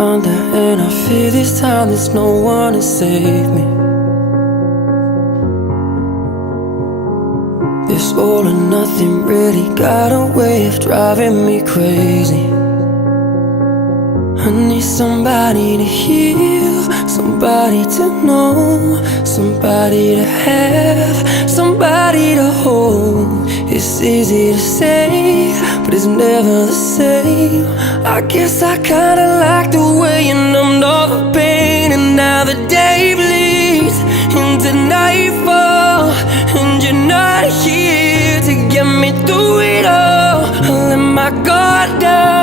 under, and I fear this time there's no one to save me. This all or nothing really got a way of driving me crazy. I need somebody to heal, somebody to know, somebody to have, somebody to hold. It's easy to say, but it's never the same. I guess I kinda like the way you numbed all the pain. And now the day bleeds into nightfall, and you're not here to get me through it all. I let my guard down,